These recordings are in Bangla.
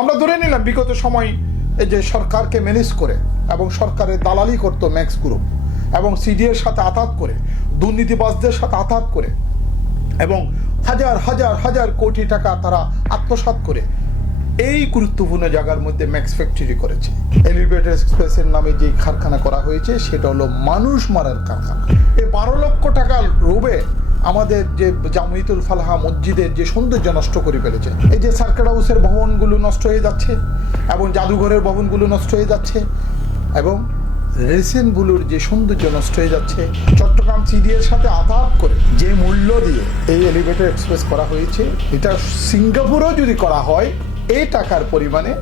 আমরা ধরে নিলাম বিগত সময় এই যে সরকারকে ম্যানেজ করে এবং সরকারের দালালি করতো ম্যাক্স গ্রুপ এবং সিডিএর সাথে আতাত করে, দুর্নীতিবাজদের সাথে আতাত করে এবং হাজার হাজার হাজার কোটি টাকা তারা আত্মসাৎ করে এই গুরুত্বপূর্ণ জায়গার মধ্যে ম্যাক্স ফ্যাক্টরি করেছে। এলিভেটেড এক্সপ্রেসের নামে যে কারখানা করা হয়েছে সেটা হলো মানুষ মারার কারখানা। এই 12 লক্ষ টাকা রোবে আমাদের যে জামিয়াতুল ফালাহ মসজিদের যে সৌন্দর্য নষ্ট করে ফেলেছে। এই যে সার্কিট হাউসের ভবনগুলো নষ্ট হয়ে যাচ্ছে এবং জাদুঘরের ভবনগুলো নষ্ট হয়ে যাচ্ছে এবং রেসিনগুলোর যে সৌন্দর্য নষ্ট হয়ে যাচ্ছে। চট্টগ্রাম সিডিএর সাথে আতাত করে যে মূল্য দিয়ে এই এলিভেটেড এক্সপ্রেস করা হয়েছে, এটা সিঙ্গাপুরেও যদি করা হয় এই টাকার পরিমাণে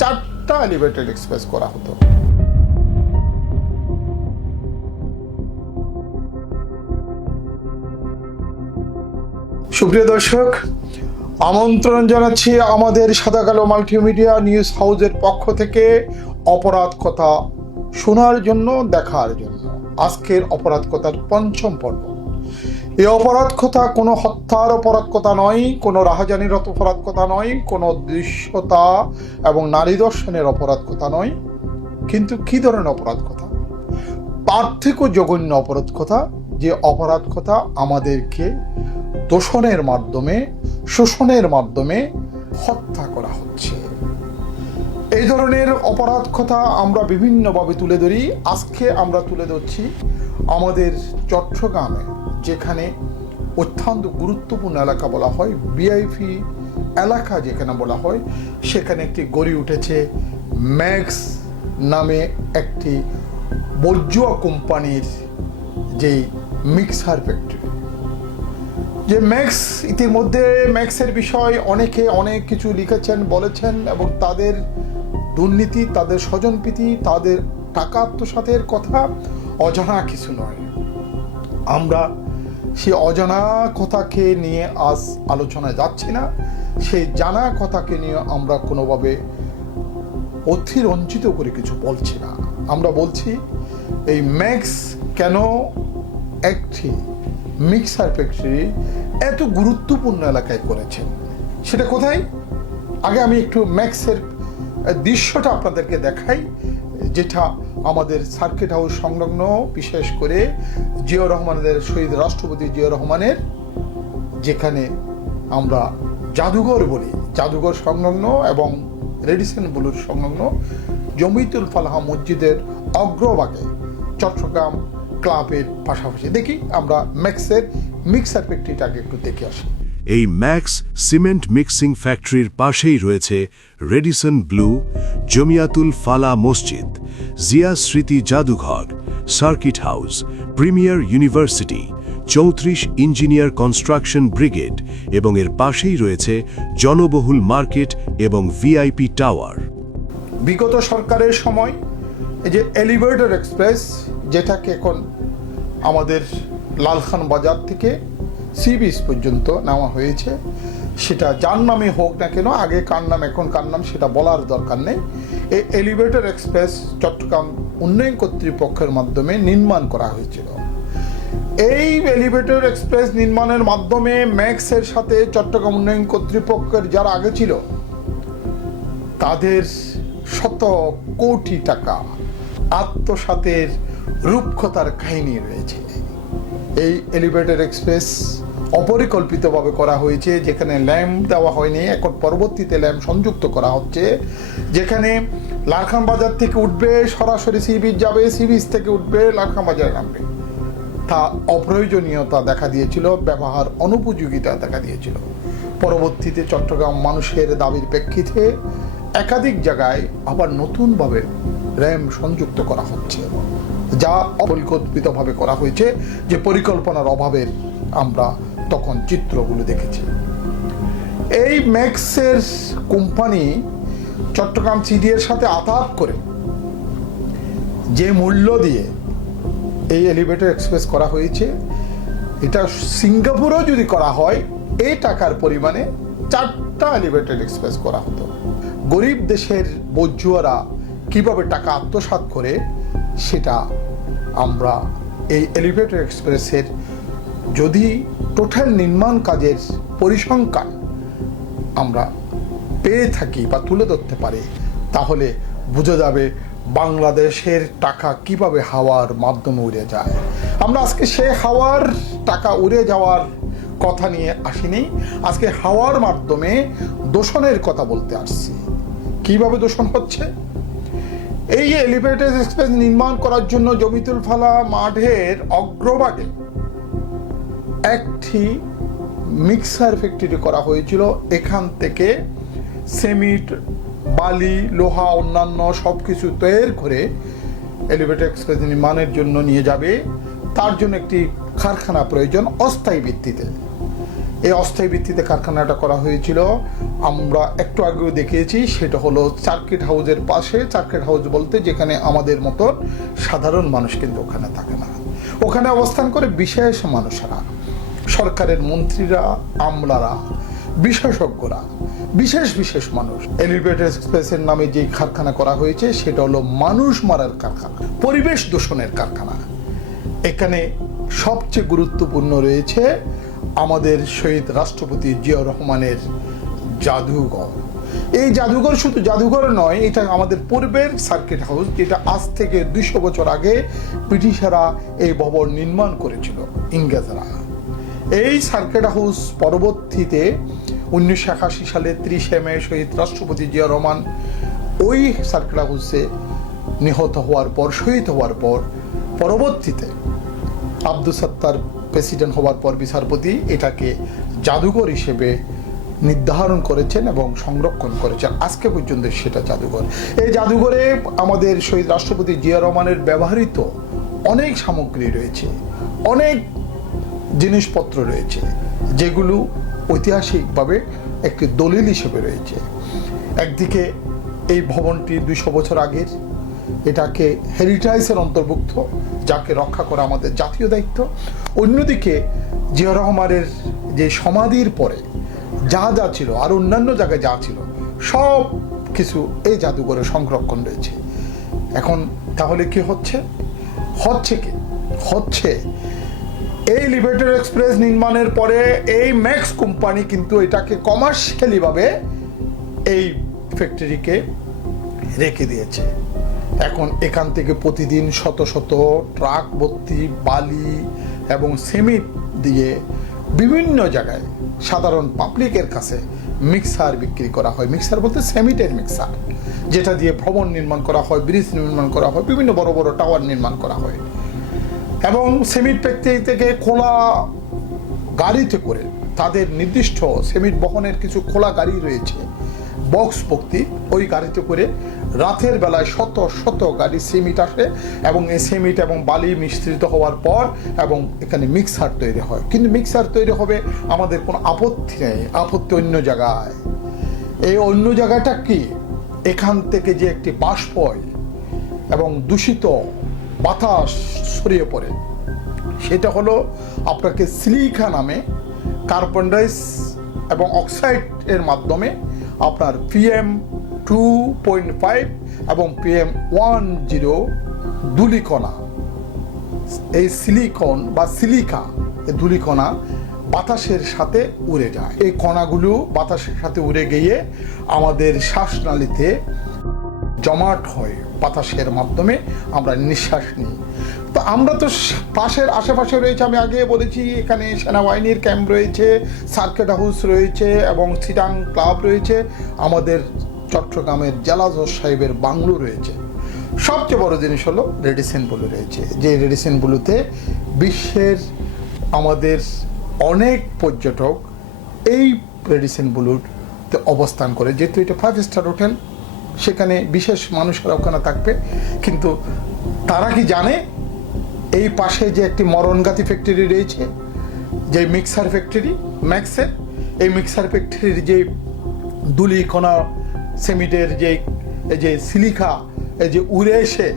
4টা এলিভেটেড এক্সপ্রেস করা হতো। সুপ্রিয় দর্শক, আমন্ত্রণ জানাচ্ছি আমাদের সাদা কালো মাল্টিমিডিয়া নিউজ হাউসের পক্ষ থেকে অপরাধ কথা শোনার জন্য, দেখার জন্য। আজকের অপরাধ কথার 5ম পর্ব। এই অপরাধ কথা কোনো হত্যার অপরাধ কথা নয়, কোনো রাহাজানির অপরাধ কথা নয়, কোনো দৃশ্যতা এবং নারী দর্শনের অপরাধ কথা নয়, কিন্তু কি ধরনের অপরাধ কথা? পার্থক্য জঘন্য অপরাধ কথা, যে অপরাধ কথা আমাদেরকে দোষণের মাধ্যমে, শোষণের মাধ্যমে হত্যা করা হচ্ছে। এই ধরনের অপরাধ কথা আমরা বিভিন্নভাবে তুলে ধরি। আজকে আমরা তুলে ধরছি আমাদের চট্টগ্রামে, যেখানে অত্যন্ত গুরুত্বপূর্ণ এলাকা বলা হয়, ভিআইপি এলাকা যেখানে বলা হয়, সেখানে একটি গড়ে উঠেছে ম্যাক্স নামে একটি বর্জুয়া কোম্পানির যেই মিক্সার ফ্যাক্টরি। যে ম্যাক্স, ইতিমধ্যে ম্যাক্সের বিষয় অনেকে অনেক কিছু লিখেছেন, বলেছেন এবং তাদের দুর্নীতি, তাদের স্বজনপ্রীতি, তাদের টাকা আত্মসাতের কথা অজানা কিছু নয়। আমরা সেই অজানা কথাকে নিয়ে আজ আলোচনায় যাচ্ছি না, সেই জানা কথাকে নিয়ে আমরা কোনোভাবে অতিরঞ্জিত করে কিছু বলছি না। আমরা বলছি এই ম্যাক্স কেন একটি মিক্সার ফ্যাক্টরি এত গুরুত্বপূর্ণ এলাকায় করেছেন, সেটা কোথায়? আগে আমি একটু ম্যাক্সের দৃশ্যটা আপনাদেরকে দেখাই, যেটা আমাদের সার্কিট হাউস সংলগ্ন, বিশেষ করে জিয়াউর রহমানের, শহীদ রাষ্ট্রপতি জিয়াউর রহমানের, যেখানে আমরা জাদুঘর বলি, জাদুঘর সংলগ্ন এবং রেডিসন ব্লুর সংলগ্ন জামিয়াতুল ফালাহ মসজিদের অগ্রভাগে চট্টগ্রাম ক্লাবের পাশাপাশি। দেখি আমরা ম্যাক্সের মিক্সার ফ্যাক্টরিটাকে একটু দেখে আসি। এই ম্যাক্স সিমেন্ট মিক্সিং ফ্যাক্টরির পাশেই রয়েছে রেডিসন ব্লু, জমিয়াতুল ফালাহ মসজিদ, জিয়া স্মৃতি জাদুঘর, circuit house, premier university, 34 engineer construction brigade এবং এর পাশেই রয়েছে জনবহুল মার্কেট এবং ভিআইপি টাওয়ার। বিগত সরকারের সময় এই যে এলিভেটেড এক্সপ্রেস, যেটাকে এখন আমাদের লালখান বাজার থেকে সি বিচ পর্যন্ত নেওয়া হয়েছে, সেটা যার নামে হোক না কেন, আগে কার নাম এখন কার নাম সেটা বলার দরকার নেই। এই এলিভেটেড এক্সপ্রেস চট্টগ্রাম উন্নয়ন কর্তৃপক্ষের মাধ্যমে নির্মাণ করা হয়েছিল। এই এলিভেটেড এক্সপ্রেস নির্মাণের মাধ্যমে ম্যাক্সের সাথে চট্টগ্রাম উন্নয়ন কর্তৃপক্ষের যারা আগে ছিল তাদের শত কোটি টাকা আত্মসাতের রূপকথার কাহিনী রয়েছে। এই এলিভেটেড এক্সপ্রেস অপরিকল্পিতভাবে করা হয়েছে, যেখানে ল্যাম্প দেওয়া হয়নি, এখন পরবর্তীতে ল্যাম্প সংযুক্ত করা হচ্ছে, যেখানে লালখান বাজার থেকে উঠবে সরাসরি সি বিচ যাবে, সি বিচ থেকে উঠবে লালখান বাজারে নামবে। তা অপ্রয়োজনীয়তা দেখা দিয়েছিল, ব্যবহার অনুপযোগিতা দেখা দিয়েছিল। পরবর্তীতে চট্টগ্রাম মানুষের দাবির প্রেক্ষিতে একাধিক জায়গায় আবার নতুনভাবে র্যাম্প সংযুক্ত করা হচ্ছে, যা অপরিকল্পিতভাবে করা হয়েছে, যে পরিকল্পনার অভাবের আমরা তখন চিত্রগুলো দেখেছি। এই ম্যাক্সের কোম্পানি চট্টগ্রাম সিডিএর সাথে আতাত করে যে মূল্য দিয়ে এই এলিভেটেড এক্সপ্রেস করা হয়েছে, এটা সিঙ্গাপুরেও যদি করা হয় এই টাকার পরিমাণে 4টা এলিভেটেড এক্সপ্রেস করা হতো। গরিব দেশের বর্জুয়ারা কিভাবে টাকা আত্মসাৎ করে, সেটা আমরা এই এলিভেটেড এক্সপ্রেসের যদি টোটাল নির্মাণ কাজের পরিসংখ্যান আমরা পেয়ে থাকি বা তুলে ধরতে পারি, তাহলে বোঝা যাবে বাংলাদেশের টাকা কিভাবে হাওয়ার মাধ্যমে উড়ে যায়। আমরা আজকে সে হাওয়ার টাকা উড়ে যাওয়ার কথা নিয়ে আসিনি, আজকে হাওয়ার মাধ্যমে দূষণের কথা বলতে আসছি। কিভাবে দূষণ হচ্ছে? এই এলিভেটেড এক্সপ্রেস নির্মাণ করার জন্য জমিতুল ফালা মাঠের অগ্রভাগে একটি মিক্সার ফ্যাক্টরি করা হয়েছিল। এখান থেকে সিমেন্ট, বালি, লোহা, অন্যান্য সব কিছু তৈরি করে এলিভেটেড এক্সপ্রেস নির্মাণের জন্য নিয়ে যাবে। তার জন্য একটি কারখানা প্রয়োজন অস্থায়ী ভিত্তিতে। এই অস্থায়ী ভিত্তিতে কারখানাটা করা হয়েছিল, আমরা একটু আগেও দেখিয়েছি। সেটা হলো সার্কিট হাউসের পাশে। সার্কিট হাউস বলতে যেখানে আমাদের মতন সাধারণ মানুষ কিন্তু ওখানে থাকে না, ওখানে অবস্থান করে বিশেষ মানুষেরা, সরকারের মন্ত্রীরা, আমলারা, বিশেষজ্ঞরা, বিশেষ বিশেষ মানুষ। এলিভেটেড এক্সপ্রেসের নামে যে কারখানা করা হয়েছে সেটা হলো মানুষ মারার কারখানা, পরিবেশ দূষণের কারখানা। এখানে সবচেয়ে গুরুত্বপূর্ণ রয়েছে আমাদের শহীদ রাষ্ট্রপতি জিয়াউর রহমানের জাদুঘর। এই জাদুঘর শুধু জাদুঘর নয়, এটা আমাদের পূর্বের সার্কিট হাউস, যেটা আজ থেকে 200 বছর আগে ব্রিটিশরা এই ভবন নির্মাণ করেছিল, ইংরেজরা। এই সার্কিট হাউস পরবর্তীতে 1981 সালে 30 মে শহীদ রাষ্ট্রপতি জিয়াউর রহমান ওই সার্কিট হাউসে নিহত হওয়ার পর, শহীদ হওয়ার পর, পরবর্তীতে আব্দুল সত্তার প্রেসিডেন্ট হওয়ার পর বিচারপতি এটাকে জাদুঘর হিসেবে নির্ধারণ করেছেন এবং সংরক্ষণ করেছেন। আজকে পর্যন্ত সেটা জাদুঘর। এই জাদুঘরে আমাদের শহীদ রাষ্ট্রপতি জিয়াউর রহমানের ব্যবহৃত অনেক সামগ্রী রয়েছে, অনেক জিনিসপত্র রয়েছে, যেগুলো ঐতিহাসিকভাবে একটি দলিল হিসেবে রয়েছে। একদিকে এই ভবনটি 200 বছর আগের, এটাকে হেরিটেজের অন্তর্ভুক্ত, যাকে রক্ষা করা আমাদের জাতীয় দায়িত্ব। অন্যদিকে জিয়াউর রহমানের যে সমাধির পরে যা যা ছিল আর অন্যান্য জায়গায় যা ছিল সব কিছু এই জাদুঘরে সংরক্ষণ রয়েছে। এখন তাহলে কি হচ্ছে? হচ্ছে এই এলিভেটেড এক্সপ্রেস নির্মাণের পরে এই ম্যাক্স কোম্পানি কিন্তু এটাকে কমার্শিয়ালিভাবে এই ফ্যাক্টরিকে রেখে দিয়েছে। এখন এখান থেকে প্রতিদিন শত শত ট্রাক ভর্তি বালি এবং সিমেন্ট দিয়ে বিভিন্ন জায়গায় সাধারণ পাবলিকের কাছে মিক্সার বিক্রি করা হয়। মিক্সার বলতে সিমেন্টের মিক্সার, যেটা দিয়ে ভবন নির্মাণ করা হয়, ব্রিজ নির্মাণ করা হয়, বিভিন্ন বড় বড় টাওয়ার নির্মাণ করা হয়। এবং সিমেন্ট ফ্যাক্টরি থেকে খোলা গাড়িতে করে, তাদের নির্দিষ্ট সিমেন্ট বহনের কিছু খোলা গাড়ি রয়েছে, বক্স ভর্তি, ওই গাড়িতে করে রাতের বেলায় শত শত গাড়ি সিমেন্ট আসে এবং এই সিমেন্ট এবং বালি মিশ্রিত হওয়ার পর এবং এখানে মিক্সার তৈরি হয়। কিন্তু মিক্সার তৈরি হবে, আমাদের কোনো আপত্তি নেই, আপত্তি অন্য জায়গায়। এই অন্য জায়গাটা কি? এখান থেকে যে একটি বাষ্প হয় এবং দূষিত বাতাস ছড়িয়ে পড়ে, সেটা হলো আপনাকে সিলিকা নামে কার্বন ডাই এবং অক্সাইড এর মাধ্যমে আপনার PM2.5 এবং PM10 ধূলিকণা, এই সিলিকন বা সিলিকা, এই ধূলিকণা বাতাসের সাথে উড়ে যায়। এই কণাগুলো বাতাসের সাথে উড়ে গিয়ে আমাদের শ্বাসনালীতে জমাট হয়, বাতাসের মাধ্যমে আমরা নিঃশ্বাস নিই। তো আমরা তো পাশের আশেপাশে রয়েছে, আমি আগে বলেছি, এখানে সেনাবাহিনীর ক্যাম্প রয়েছে, সার্কিট হাউস রয়েছে এবং চিটাং ক্লাব রয়েছে, আমাদের চট্টগ্রামের জেলা জজ সাহেবের বাংলো রয়েছে। সবচেয়ে বড় জিনিস হলো রেডিসন ব্লু রয়েছে, যে রেডিসন ব্লুতে বিশ্বের আমাদের অনেক পর্যটক এই রেডিসন ব্লুতে অবস্থান করে। যেহেতু এটা 5 স্টার হোটেল, সেখানে বিশেষ মানুষেরা ওখানে থাকবে। কিন্তু তারা কি জানে এই পাশে যে একটি মরণঘাতী ফ্যাক্টরি রয়েছে, যে মিক্সার ফ্যাক্টরি ম্যাক্সের, এই মিক্সার ফ্যাক্টরির যে ধূলিকণা, সিমেন্টের যে সিলিকা, এই যে উড়ে এসে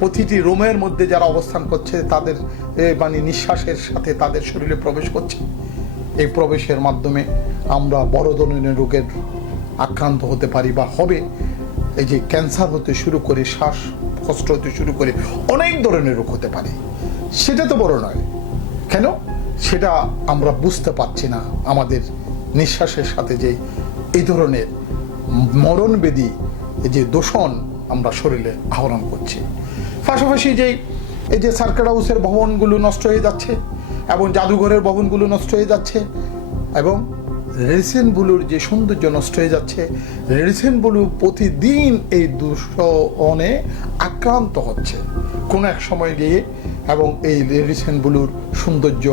প্রতিটি রুমের মধ্যে যারা অবস্থান করছে তাদের মানে নিঃশ্বাসের সাথে তাদের শরীরে প্রবেশ করছে। এই প্রবেশের মাধ্যমে আমরা বড় ধরনের রোগের আক্রান্ত হতে পারি বা হবে। এই যে ক্যান্সার হতে শুরু করে, শ্বাসকষ্ট হতে শুরু করে অনেক ধরনের রোগ হতে পারে। সেটা তো বড় নয়, কেন সেটা আমরা বুঝতে পারছি না। আমাদের নিঃশ্বাসের সাথে যে এই ধরনের মরণবেদী যে দূষণ আমরা শরীরে আহরণ করছি। পাশাপাশি এই যে সার্কিট হাউসের ভবনগুলো নষ্ট হয়ে যাচ্ছে এবং জাদুঘরের ভবনগুলো নষ্ট হয়ে যাচ্ছে এবং রেডিসন ব্লুর যে সৌন্দর্য নষ্ট হয়ে যাচ্ছে, রেডিসন ব্লু প্রতিদিন এই দূষণে আক্রান্ত হচ্ছে কোনো এক সময় গিয়ে, এবং এই রেডিসন ব্লুর সৌন্দর্য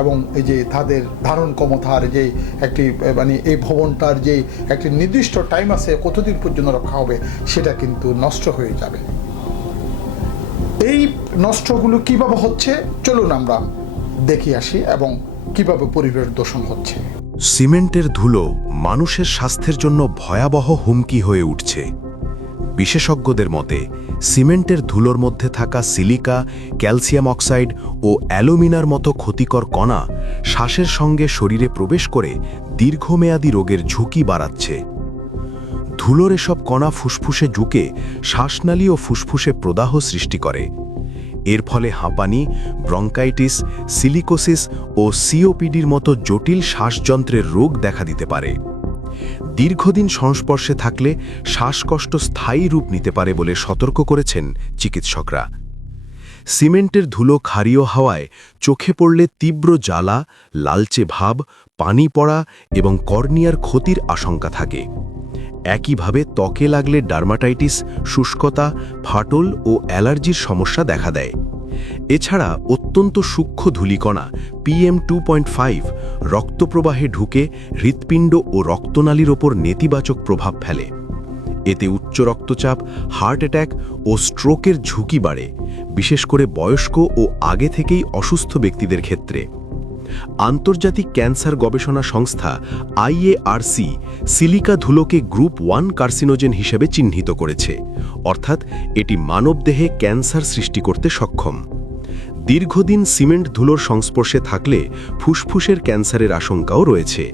এবং এই যে তাদের ধারণ ক্ষমতার যে একটি মানে এই ভবনটার যে একটি নির্দিষ্ট টাইম আছে কতদিন পর্যন্ত রক্ষা হবে সেটা কিন্তু নষ্ট হয়ে যাবে। এই নষ্টগুলো কিভাবে হচ্ছে চলুন আমরা দেখে আসি এবং কিভাবে পরিবেশ দূষণ হচ্ছে। সিমেন্টের ধুলো মানুষের স্বাস্থ্যের জন্য ভয়াবহ হুমকি হয়ে উঠছে। বিশেষজ্ঞদের মতে সিমেন্টের ধুলোর মধ্যে থাকা সিলিকা, ক্যালসিয়াম অক্সাইড ও অ্যালুমিনার মতো ক্ষতিকর কণা শ্বাসের সঙ্গে শরীরে প্রবেশ করে দীর্ঘমেয়াদী রোগের ঝুঁকি বাড়াচ্ছে। ধুলোর এসব কণা ফুসফুসে ঢুকে শ্বাসনালী ও ফুসফুসে প্রদাহ সৃষ্টি করে। এর ফলে হাঁপানি, ব্রঙ্কাইটিস, সিলিকোসিস ও সিওপিডির মতো জটিল শ্বাসযন্ত্রের রোগ দেখা দিতে পারে। দীর্ঘদিন সংস্পর্শে থাকলে শ্বাসকষ্ট স্থায়ী রূপ নিতে পারে বলে সতর্ক করেছেন চিকিৎসকরা। সিমেন্টের ধুলো ক্ষারীয় হাওয়ায় চোখে পড়লে তীব্র জ্বালা, লালচে ভাব, পানি পড়া এবং কর্নিয়ার ক্ষতির আশঙ্কা থাকে। একইভাবে ত্বকে লাগলে ডার্মাটাইটিস, শুষ্কতা, ফাটল ও অ্যালার্জির সমস্যা দেখা দেয়। এছাড়া অত্যন্ত সূক্ষ্ম ধূলিকণা PM2.5 রক্তপ্রবাহে ঢুকে হৃৎপিণ্ড ও রক্তনালীর ওপর নেতিবাচক প্রভাব ফেলে। এতে উচ্চ রক্তচাপ, হার্ট অ্যাটাক ও স্ট্রোকের ঝুঁকি বাড়ে, বিশেষ করে বয়স্ক ও আগে থেকেই অসুস্থ ব্যক্তিদের ক্ষেত্রে। আন্তর্জাতিক ক্যান্সার গবেষণা সংস্থা IARC সিলিকা ধুলোকে গ্রুপ 1 কার্সিনোজেন হিসেবে চিহ্নিত করেছে, অর্থাৎ এটি মানবদেহে ক্যান্সার সৃষ্টি করতে সক্ষম। দীর্ঘদিন সিমেন্ট ধুলোর সংস্পর্শে থাকলে ফুসফুসের ক্যান্সারের আশঙ্কাও রয়েছে।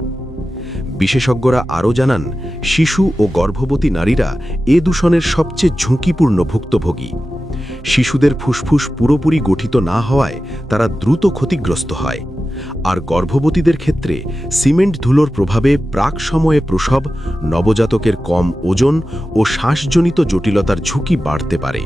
বিশেষজ্ঞরা আরও জানান, শিশু ও গর্ভবতী নারীরা এ দূষণের সবচেয়ে ঝুঁকিপূর্ণ ভুক্তভোগী। শিশুদের ফুসফুস পুরোপুরি গঠিত না হওয়ায় তারা দ্রুত ক্ষতিগ্রস্ত হয়, আর গর্ভবতীদের ক্ষেত্রে সিমেন্ট ধুলোর প্রভাবে প্রাক সময়ে প্রসব, নবজাতকের কম ওজন ও শ্বাসজনিত জটিলতার ঝুঁকি বাড়তে পারে।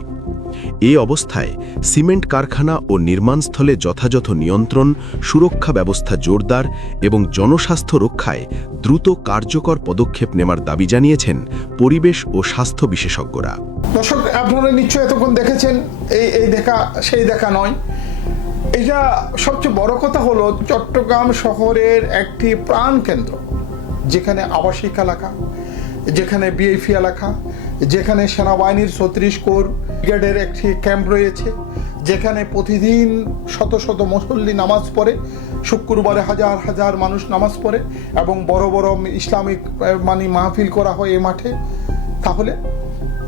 এই অবস্থায় সিমেন্ট কারখানা ও নির্মাণস্থলে যথাযথ নিয়ন্ত্রণ, সুরক্ষা ব্যবস্থা জোরদার এবং জনস্বাস্থ্য রক্ষায় দ্রুত কার্যকর পদক্ষেপ নেওয়ার দাবি জানিয়েছেন পরিবেশ ও স্বাস্থ্য বিশেষজ্ঞরা। দর্শক, আপনারা নিশ্চয়ই এতক্ষণ দেখেছেন, এই দেখা সেই দেখা নয়। এটা সবচেয়ে বড় কথা হলো চট্টগ্রাম শহরের একটি প্রাণকেন্দ্র, যেখানে আবাসিক এলাকা, যেখানে বিএপি এলাকা, যেখানে সেনাবাহিনীর 36 কোর ব্রিগেডের একটি ক্যাম্প রয়েছে, যেখানে প্রতিদিন শত শত মুসল্লি নামাজ পড়ে, শুক্রবারে হাজার হাজার মানুষ নামাজ পড়ে এবং বড় বড় ইসলামিক মাহফিল করা হয় এই মাঠে। তাহলে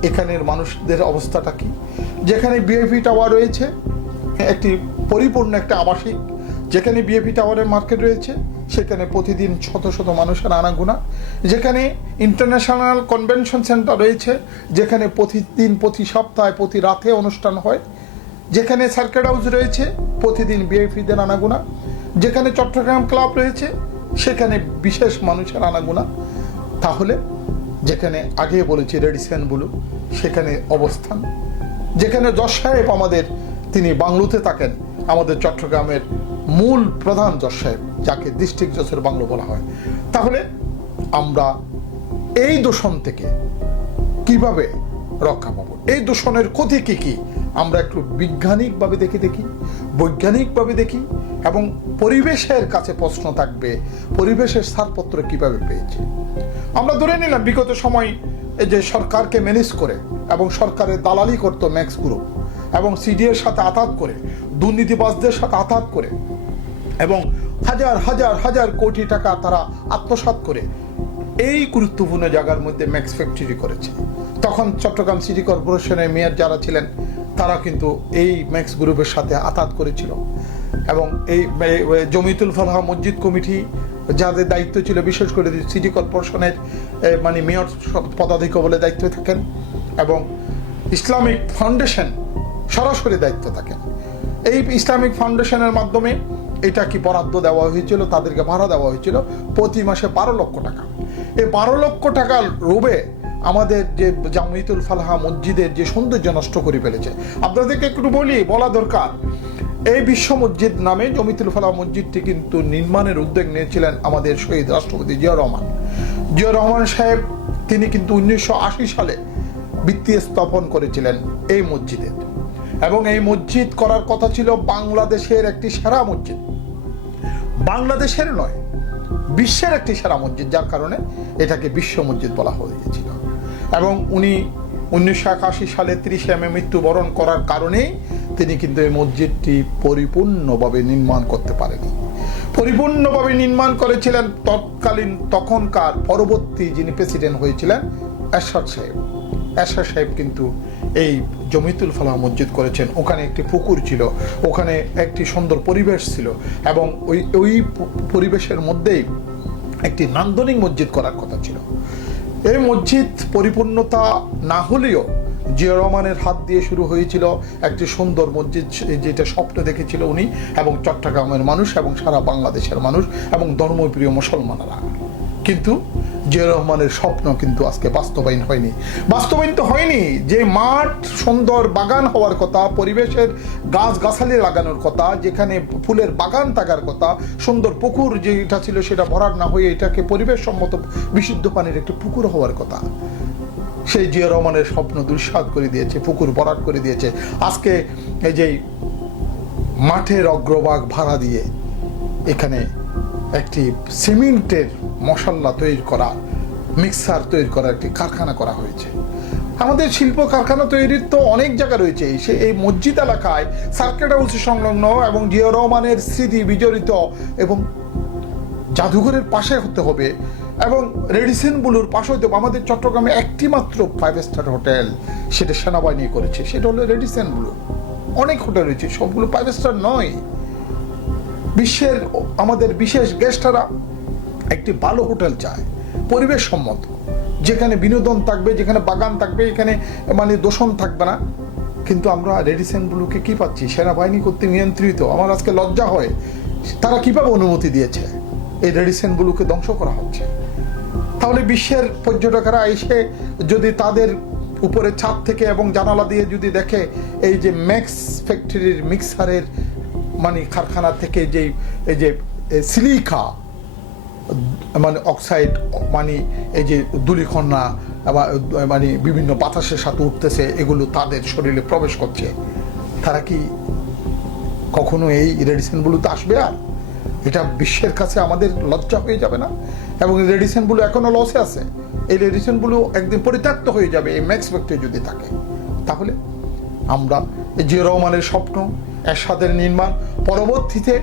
এখানের মানুষদের অবস্থাটা কি? যেখানে বিএপি টাওয়ার রয়েছে, একটি পরিপূর্ণ একটা আবাসিক, যেখানে বিএপি টাওয়ারের মার্কেট রয়েছে, সেখানে প্রতিদিন শত শত মানুষের আনাগোনা, যেখানে ইন্টারন্যাশনাল কনভেনশন সেন্টার রয়েছে, যেখানে প্রতিদিন, প্রতি সপ্তাহে, প্রতি রাতে অনুষ্ঠান হয়, যেখানে সার্কিট হাউস রয়েছে, প্রতিদিন বিএপিদের আনাগোনা, যেখানে চট্টগ্রাম ক্লাব রয়েছে, সেখানে বিশেষ মানুষের আনাগোনা। তাহলে যেখানে আগে বলেছি রেডিসন ব্লু, সেখানে অবস্থান, যেখানে জজ সাহেব আমাদের, তিনি বাংলোতে থাকেন, আমাদের চট্টগ্রামের মূল প্রধান জজ সাহেব, যাকে ডিস্ট্রিক্ট জজের বাংলো বলা হয়। তাহলে আমরা এই দূষণ থেকে কিভাবে রক্ষা পাবো? এই দূষণের ক্ষতি কি কি আমরা একটু বৈজ্ঞানিকভাবে বৈজ্ঞানিকভাবে দেখি এবং পরিবেশের কাছে প্রশ্ন থাকবে, পরিবেশের ছাড়পত্র কিভাবে পেয়েছে। আমরা ধরে নিলাম বিগত সময় এই যে সরকারকে ম্যানেজ করে এবং সরকারের দালালি করত ম্যাক্স গ্রুপ এবং সিডিএর সাথে আতাত করে, দুর্নীতিবাজদের সাথে আতাত করে এবং হাজার হাজার হাজার কোটি টাকা তারা আত্মসাৎ করে এই গুরুত্বপূর্ণ জায়গার মধ্যে ম্যাক্স ফ্যাক্টরি করেছে। তখন চট্টগ্রাম সিটি কর্পোরেশনের মেয়র যারা ছিলেন, তারা কিন্তু এই ম্যাক্স গ্রুপের সাথে আতাত করেছিল এবং এই জমিয়তুল ফালাহ মসজিদ কমিটি যাদের দায়িত্ব ছিল, বিশেষ করে সিটি কর্পোরেশনের মেয়র পদাধিকারী বলে দায়িত্ব থাকেন এবং ইসলামিক ফাউন্ডেশন সরাসরি দায়িত্ব থাকেন। এই ইসলামিক ফাউন্ডেশনের মাধ্যমে এটা কি বরাদ্দ দেওয়া হয়েছিল, তাদেরকে ভাড়া দেওয়া হয়েছিল প্রতি মাসে 12 লক্ষ টাকা। এই 12 লক্ষ টাকার লোভে আমাদের যে জামিয়াতুল ফালাহ মসজিদের যে সৌন্দর্য নষ্ট করে ফেলেছে। আপনাদেরকে একটু বলা দরকার, এই বিশ্ব মসজিদ নামে জামিয়াতুল ফালাহ মসজিদটি কিন্তু নির্মাণের উদ্যোগ নিয়েছিলেন আমাদের শহীদ রাষ্ট্রপতি জিয়াউর রহমান। জিয়াউর রহমান সাহেব তিনি কিন্তু 1980 সালে ভিত্তি স্থাপন করেছিলেন এই মসজিদের, এবং এই মসজিদ করার কথা ছিল বাংলাদেশের একটি সেরা মসজিদ, বাংলাদেশের নয় বিশ্বের একটি সেরা মসজিদ, যার কারণে এটাকে বিশ্ব মসজিদ বলা হয়েছিল। এবং উনি 1981 সালে 30 মে মৃত্যুবরণ করার কারণেই তিনি কিন্তু এই মসজিদটি পরিপূর্ণভাবে নির্মাণ করতে পারেনি। পরিপূর্ণভাবে নির্মাণ করেছিলেন তখনকার পরবর্তী যিনি প্রেসিডেন্ট হয়েছিলেন এরশাদ সাহেব। এরশাদ সাহেব কিন্তু এই জামিয়াতুল ফালাহ মসজিদ করেছেন। ওখানে একটি পুকুর ছিল, ওখানে একটি সুন্দর পরিবেশ ছিল, এবং ওই পরিবেশের মধ্যেই একটি নান্দনিক মসজিদ করার কথা ছিল। এই মসজিদ পরিপূর্ণতা না হলেও জিয়াউর রহমানের হাত দিয়ে শুরু হয়েছিল একটি সুন্দর মসজিদ, যেটা স্বপ্ন দেখেছিল উনি এবং চট্টগ্রামের মানুষ এবং সারা বাংলাদেশের মানুষ এবং ধর্মপ্রিয় মুসলমানরা। কিন্তু জিয়াউর রহমানের স্বপ্ন কিন্তু আজকে বাস্তবায়ন হয়নি। বাস্তবায়ন তো হয়নি, যে মাঠ সুন্দর বাগান হওয়ার কথা, পরিবেশের গাছগাছালি লাগানোর কথা, যেখানে ফুলের বাগান থাকার কথা, সুন্দর পুকুর যেটা ছিল সেটা ভরাট না হয়ে এটাকে পরিবেশ সম্মত বিশুদ্ধ পানির একটি পুকুর হওয়ার কথা, সেই জিয়াউর রহমানের স্বপ্ন দুঃসাৎ করে দিয়েছে, পুকুর ভরাট করে দিয়েছে। আজকে এই যে মাঠের অগ্রভাগ ভাড়া দিয়ে এখানে একটি সিমেন্টের মশলা তৈরি করা, মিক্সার তৈরি করা একটি কারখানা করা হয়েছে। আমাদের শিল্প কারখানা তৈরির তো অনেক জায়গা রয়েছে। এই মসজিদ এলাকায় সার্কিট হাউসের সংলগ্ন এবং জিয়াউর রহমানের স্মৃতি বিজড়িত এবং জাদুঘরের পাশে হতে হবে এবং রেডিসন ব্লুর পাশে হতে হবে। আমাদের চট্টগ্রামে একটি মাত্র 5 স্টার হোটেল, সেটা সেনাবাহিনী করেছে, সেটা হলো রেডিসন ব্লু। অনেক হোটেল রয়েছে, সবগুলো 5 স্টার নয়। বিশ্বের আমাদের বিশেষ গেস্টরা একটি ভালো হোটেল চায়, পরিবেশ সম্মত, যেখানে বিনোদন থাকবে, যেখানে বাগান থাকবে, এখানে মানে দূষণ থাকবে না। কিন্তু আমরা রেডিসন ব্লুকে কি পাচ্ছি? সেনাবাহিনী কর্তৃক নিয়ন্ত্রিত। আমার আজকে লজ্জা হয়, তারা কিভাবে অনুমতি দিয়েছে এই রেডিসন ব্লুকে ধ্বংস করা হচ্ছে। তাহলে বিশ্বের পর্যটকেরা এসে যদি তাদের উপরে ছাদ থেকে এবং জানালা দিয়ে যদি দেখে এই যে ম্যাক্স ফ্যাক্টরির মিক্সারের মানে কারখানা থেকে এই যে সিলিকা মানে অক্সাইড মানে এই যে ধূলিকণা মানে বিভিন্ন বাতাসের সাথে উঠতেছে, এগুলো তাদের শরীরে প্রবেশ করছে, তারা কি কখনো এই রেডিসন ব্লুতে আসবে? আর এটা বিশ্বের কাছে আমাদের লজ্জা হয়ে যাবে না? এবং রেডিসন ব্লু এখনো লসে আছে। এই রেডিসন ব্লু একদিন পরিত্যক্ত হয়ে যাবে এই ম্যাক্স ফ্যাক্টরি যদি থাকে। তাহলে আমরা জিয়াউর রহমানের স্বপ্ন, এরশাদের নির্মাণ পরবর্তীতে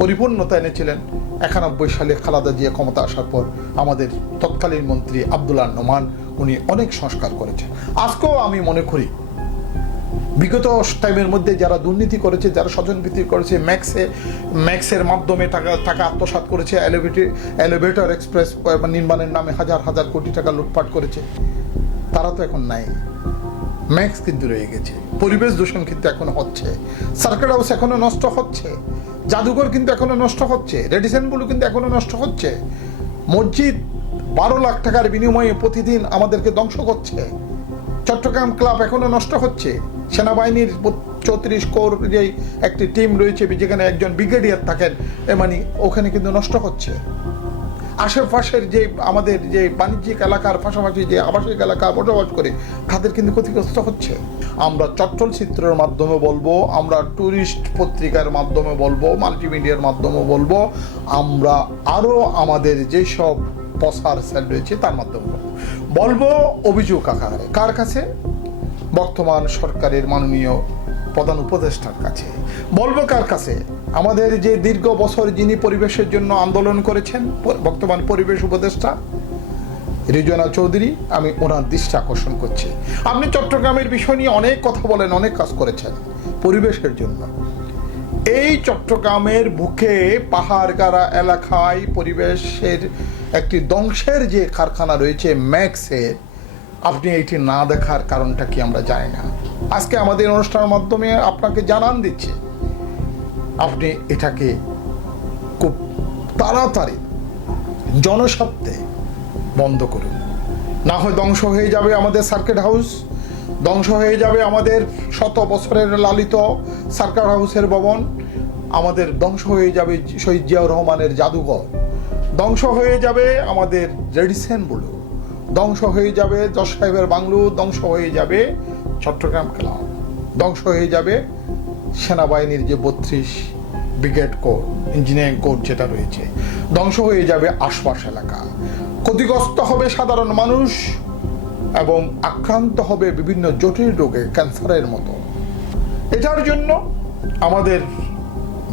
পরিপূর্ণতা এনেছিলেন 91 সালে খালেদা জিয়া ক্ষমতা আসার পর আমাদের তৎকালীন মন্ত্রী আব্দুল্লাহ নোমান। উনি অনেক সংস্কার করেছেন। আজকেও আমি মনে করি বিগত টাইমের মধ্যে যারা দুর্নীতি করেছে, যারা স্বজনপ্রীতি করেছে, ম্যাক্সের মাধ্যমে টাকা আত্মসাৎ করেছে, এলিভেটর এক্সপ্রেস নির্মাণের নামে হাজার হাজার কোটি টাকা লুটপাট করেছে, তারা তো এখন নাই। ম্যাক্স কিন্তু রয়ে গেছে। পরিবেশ দূষণ কিন্তু এখনো হচ্ছে, সার্কিট হাউস এখনো নষ্ট হচ্ছে, জাদুঘর কিন্তু এখনো নষ্ট হচ্ছে, রেডিসন ব্লু কিন্তু এখনো নষ্ট হচ্ছে, মসজিদ 12 লাখ টাকার বিনিময়ে প্রতিদিন আমাদেরকে ধ্বংস করছে, চট্টগ্রাম ক্লাব এখনো নষ্ট হচ্ছে, সেনাবাহিনীর 34 কোর যে একটি টিম রয়েছে যেখানে একজন ব্রিগেডিয়ার থাকেন মানে ওখানে কিন্তু নষ্ট হচ্ছে। আশেপাশের যে আমাদের যে বাণিজ্যিক এলাকার পাশাপাশি যে আবাসিক এলাকা বসবাস করে তাদের কিন্তু ক্ষতিগ্রস্ত হচ্ছে। আমরা চট্টচিত্রের মাধ্যমে বলবো, আমরা ট্যুরিস্ট পত্রিকার মাধ্যমে বলবো, মাল্টিমিডিয়ার মাধ্যমে বলবো, আমরা আরও আমাদের যেসব প্রচার সেল রয়েছে তার মাধ্যমে বলবো অভিযোগ আকারে। কার কাছে? বর্তমান সরকারের মাননীয় প্রধান উপদেষ্টার কাছে। বলবো কার কাছে? আমাদের যে দীর্ঘ বছর যিনি পরিবেশের জন্য আন্দোলন করেছেন, বর্তমান পরিবেশ উপদেষ্টা রিজওয়ানা চৌধুরী, আমি ওনার দৃষ্টি আকর্ষণ করছি। আপনি চট্টগ্রামের বিষয় নিয়ে অনেক কথা বলেন, অনেক কাজ করেছেন পরিবেশের জন্য। এই চট্টগ্রামের বুকে পাহাড়গাড়া এলাকায় পরিবেশের একটি ধ্বংসের যে কারখানা রয়েছে ম্যাক্সের, আপনি এইটি না দেখার কারণটা কি আমরা জানি না। আজকে আমাদের অনুষ্ঠানের মাধ্যমে আপনাকে জানান দিচ্ছে, আপনি এটাকে খুব তাড়াতাড়ি জনস্বার্থে বন্ধ করুন। না হয় ধ্বংস হয়ে যাবে আমাদের সার্কিট হাউস, ধ্বংস হয়ে যাবে আমাদের শত বছরের লালিত সার্কিট হাউসের ভবন, আমাদের ধ্বংস হয়ে যাবে শহীদ জিয়াউর রহমানের জাদুঘর, ধ্বংস হয়ে যাবে আমাদের রেডিসন ব্লু, ধ্বংস হয়ে যাবে জজ সাহেবের বাংলো, ধ্বংস হয়ে যাবে চট্টগ্রাম ক্লাব, ধ্বংস হয়ে যাবে সেনাবাহিনীর যে 32 ব্রিগেড কোর, ইঞ্জিনিয়ারিং কোর যেটা রয়েছে, ধ্বংস হয়ে যাবে আশপাশ এলাকা, ক্ষতিগ্রস্ত হবে সাধারণ মানুষ এবং আক্রান্ত হবে বিভিন্ন জটিল রোগে, ক্যান্সারের মতো। এটার জন্য আমাদের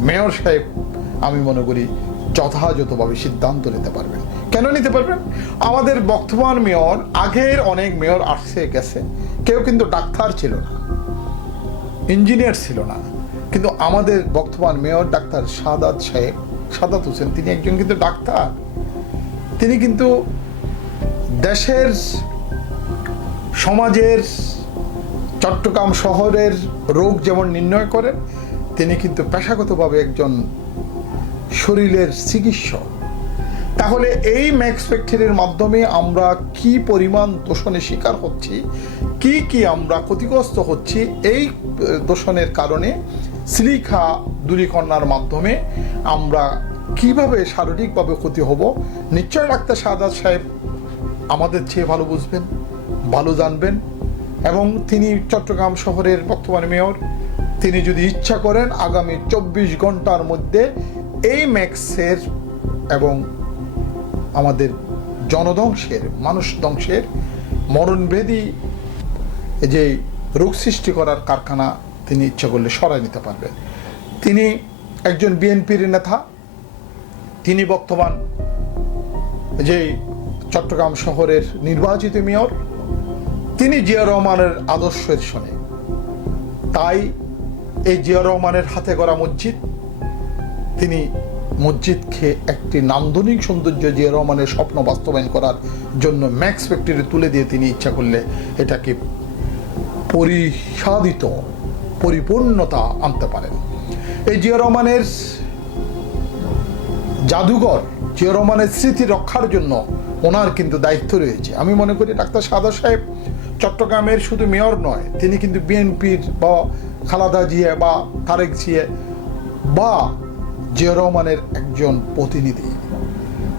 মেয়র সাহেব আমি মনে করি যথাযথভাবে সিদ্ধান্ত নিতে পারবেন। কেন নিতে পারবেন? আমাদের বর্তমান মেয়র, আগের অনেক মেয়র আসছে গেছে, কেউ কিন্তু ডাক্তার ছিল না, ইঞ্জিনিয়ার ছিল না, কিন্তু আমাদের বর্তমান মেয়র ডাক্তার সাদাত হোসেন, তিনি একজন কিন্তু ডাক্তার, তিনি কিন্তু দেশের, সমাজের, চট্টগ্রাম শহরের রোগ যেমন নির্ণয় করেন, তিনি কিন্তু পেশাগতভাবে একজন শরীরের চিকিৎসক। তাহলে এই ম্যাক্স ফ্যাক্টরির মাধ্যমে আমরা কি পরিমাণ দূষণের শিকার হচ্ছি, কি আমরা ক্ষতিগ্রস্ত হচ্ছি, এই দূষণের কারণে সিলিকা দূরীকরণের মাধ্যমে আমরা কিভাবে শারীরিকভাবে ক্ষতি হব, নিশ্চয় ডাক্তার সাদাত সাহেব আমাদের চেয়ে ভালো বুঝবেন, ভালো জানবেন। এবং তিনি চট্টগ্রাম শহরের বর্তমান মেয়র, তিনি যদি ইচ্ছা করেন আগামী 24 ঘন্টার মধ্যে এই ম্যাক্সের এবং আমাদের জনধ্বংসের, মানুষ ধ্বংসের, মরণভেদী যে রোগ সৃষ্টি করার কারখানা তিনি ইচ্ছা করলে সরাই নিতে পারবেন। তিনি একজন বিএনপির নেতা, তিনি বর্তমান যে চট্টগ্রাম শহরের নির্বাচিত মেয়র, তিনি জিয়াউর রহমানের আদর্শের শোনে। তাই এই জিয়াউর রহমানের হাতে গড়া মসজিদ, তিনি মসজিদকে একটি নান্দনিক সৌন্দর্য জিয়াউর রহমানের স্বপ্ন বাস্তবায়ন করার জন্য ম্যাক্স ফ্যাক্টরি তুলে দিয়ে তিনি ইচ্ছা করলে এটাকে পরিসাদিত, পরিপূর্ণতা আনতে পারেন। এই জিয়াউর রহমানের জাদুঘর, জিয়াউর রহমানের স্মৃতি রক্ষার জন্য ওনার কিন্তু দায়িত্ব রয়েছে। আমি মনে করি ডাক্তার সাদাত সাহেব চট্টগ্রামের শুধু মেয়র নয়, তিনি কিন্তু বিএনপির বা খালেদা জিয়া বা তারেক জিয়া বা জিয়াউর রহমানের একজন প্রতিনিধি।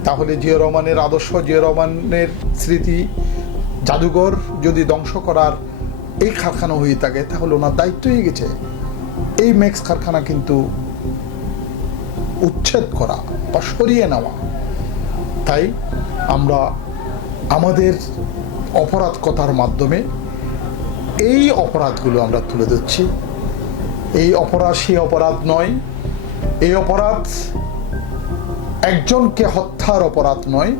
তাহলে জিয়াউর রহমানের আদর্শ, জিয়াউর রহমানের স্মৃতি জাদুঘর যদি ধ্বংস করার এই কারখানা হয়ে থাকে, তাহলে ওনার দায়িত্ব হয়ে গেছে এই ম্যাক্স কারখানা কিন্তু উচ্ছেদ করা বা সরিয়ে নেওয়া। তাই আমরা আমাদের অপরাধ কথার মাধ্যমে এই অপরাধগুলো আমরা তুলে ধরছি। এই অপরাধ সেই অপরাধ নয়, এই অপরাধ একজনকে হত্যার অপরাধ নয়,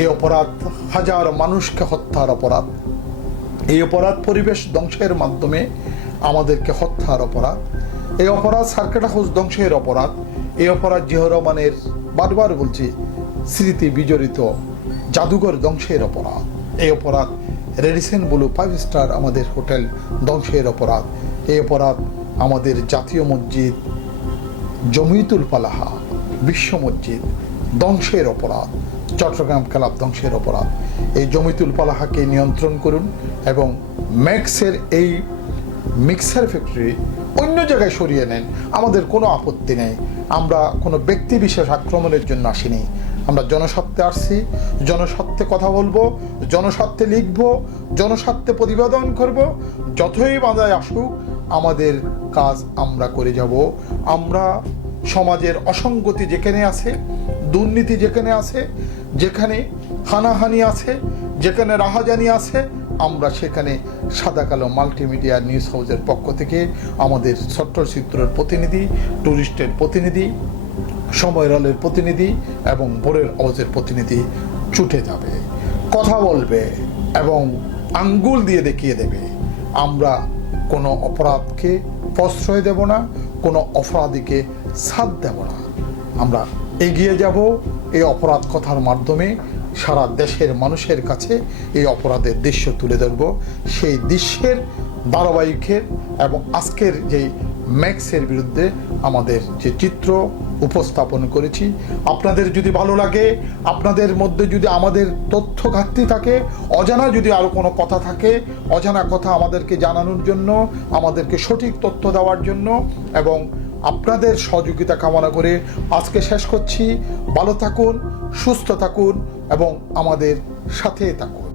এই অপরাধ হাজার মানুষকে হত্যার অপরাধ, এই অপরাধ পরিবেশ ধ্বংসের মাধ্যমে আমাদেরকে হত্যার অপরাধ, এই অপরাধ সার্কিট হাউস ধ্বংসের অপরাধ, এই অপরাধ জিয়াউর রহমানের, বারবার বলছি, স্মৃতি বিজড়িত জাদুঘর ধ্বংসের অপরাধ, এই অপরাধ রেডিসন ব্লু 5 স্টার আমাদের হোটেল ধ্বংসের অপরাধ, এই অপরাধ আমাদের জাতীয় মসজিদ জমিয়তুল ফালাহা বিশ্ব মসজিদ ধ্বংসের অপরাধ, চট্টগ্রাম ক্লাব ধ্বংসের অপরাধ। এই জমিয়তুল ফালাহাকে নিয়ন্ত্রণ করুন এবং ম্যাক্সের এই মিক্সার ফ্যাক্টরি অন্য জায়গায় সরিয়ে নেন, আমাদের কোনো আপত্তি নেই। আমরা কোনো ব্যক্তি বিশেষ আক্রমণের জন্য আসিনি, আমরা জনস্বার্থে আসছি, জনস্বার্থে কথা বলবো, জনস্বার্থে লিখবো, জনস্বার্থে প্রতিবেদন করব। যতই বাধায় আসুক আমাদের কাজ আমরা করে যাব। আমরা সমাজের অসঙ্গতি যেখানে আছে, দুর্নীতি যেখানে আছে, যেখানে হানাহানি আছে, যেখানে রাহাজানি আছে, আমরা সেখানে সাদা কালো মাল্টিমিডিয়া নিউজ হাউসের পক্ষ থেকে আমাদের চট্টচিত্রের প্রতিনিধি, টুরিস্টের প্রতিনিধি, সময়ের প্রতিনিধি এবং ভোরের আওয়াজের প্রতিনিধি ছুটে যাবে, কথা বলবে এবং আঙ্গুল দিয়ে দেখিয়ে দেবে। আমরা কোনো অপরাধকে প্রশ্রয় দেব না, কোনো অপরাধীকে সাথ দেব না। আমরা এগিয়ে যাব এই অপরাধ কথার মাধ্যমে সারা দেশের মানুষের কাছে এই অপরাধের দৃশ্য তুলে ধরব। সেই দৃশ্যের ধারাবাহিকের এবং আজকের যে ম্যাক্সের বিরুদ্ধে আমাদের যে চিত্র উপস্থাপন করেছি। আপনাদের যদি ভালো লাগে, আপনাদের মধ্যে যদি আমাদের তথ্য ঘাটতি থাকে, অজানা যদি আরও কোনো কথা থাকে, অজানা কথা আমাদেরকে জানানোর জন্য, আমাদেরকে সঠিক তথ্য দেওয়ার জন্য এবং আপনাদের সহযোগিতা কামনা করে আজকে শেষ করছি। ভালো থাকুন, সুস্থ থাকুন এবং আমাদের সাথে থাকুন।